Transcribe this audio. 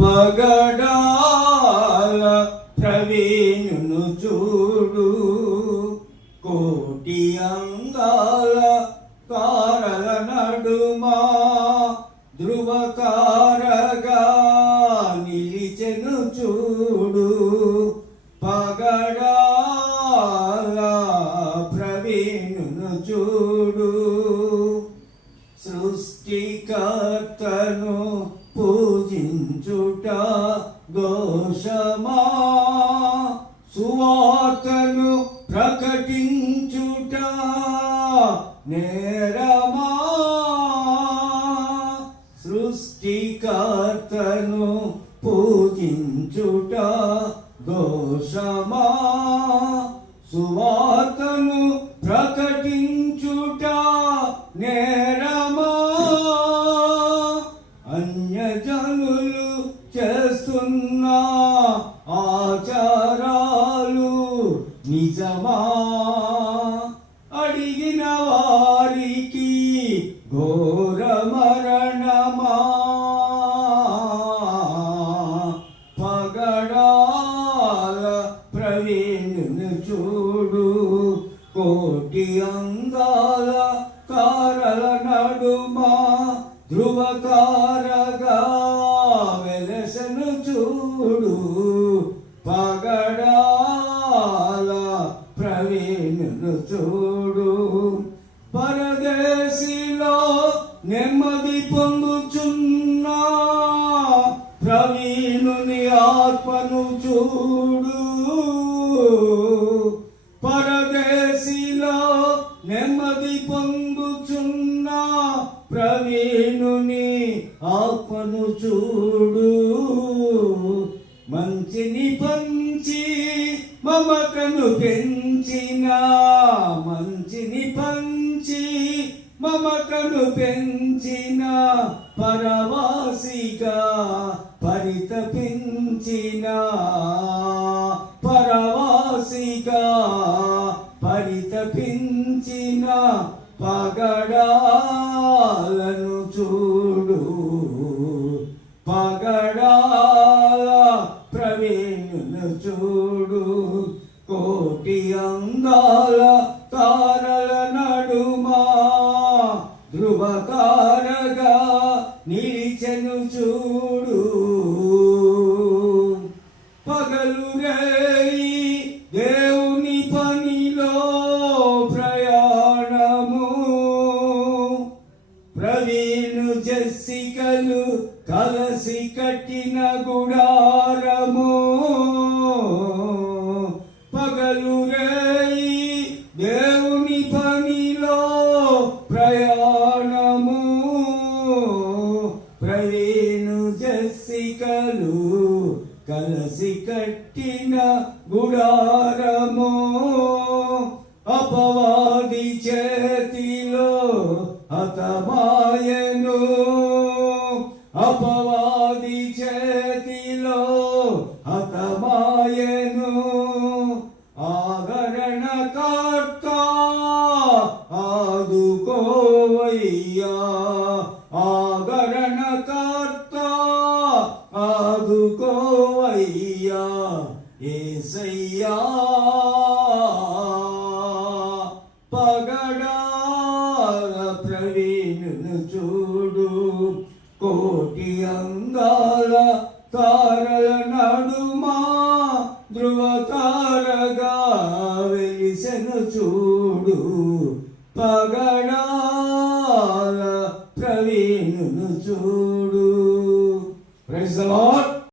పగడాల ప్రవీణును చూడు, కోటి అంగాల తారల నడుమా ధ్రువతారగా నిలిచెను చూడు. పగడాల ప్రవీణును చూడు, సృష్టికర్తను పూజించుట దోషమా, సువార్తను ప్రకటించుట నేరమా. సృష్టికర్తను పూజించుట దోషమా, సువార్తను ప్రకటించుట నేరమా. అన్యజనులు చేస్తున్న ఆచారాలు నిజమా, అడిగిన వారికి ఘోర మరణమా. పగడాల ప్రవీణుని చూడు, కోటి అంగాల తారల నడుమా ధ్రువతారగా వెలసను చూడు. పగడాల ప్రవీణును చూడు, పరదేశిలో నెమ్మది పొందుచున్న ప్రవీణుని ఆత్మను చూడు. పరదేశిలో నెమ్మది పొందుచున్న ప్రవీణుని ఆత్మను చూడు. మంచిని పంచి మమతను పెంచిన, మంచిని పంచి మమతను పెంచిన పరవాసిగా పరితపించిన, పరవాసిగా పరితపించిన పగడాలను చూడు. పగడాల ప్రవీణును చూడు, కోటి అంగాల తారల నడుమా ధ్రువతారగా నిలిచెను చూడు. పగలు రేయి దేవుని పనిలో ప్రయాణము, ప్రవీణు జెస్సికలు కలసి కట్టిన గుడారము. పగలు రేయి దేవుని పనిలో ప్రయాణము, ప్రవీణు జెస్సికలు కలసి కట్టిన గుడారము. అపవాది చేతిలో హతమాయను, అపవాది చేతిలో హతమాయను. ఆదరణకర్త ఆదుకోవయ్యా, ఆదరణకర్త ఆదుకోవయ్యా యేసయ్యా. పగడాల ప్రవీణును చూడు, కోటి అంగాల తారల నడుమా ధ్రువతారగా వెలిసెను చూడు. పగడాల ప్రవీణును చూడు. Praise the lord.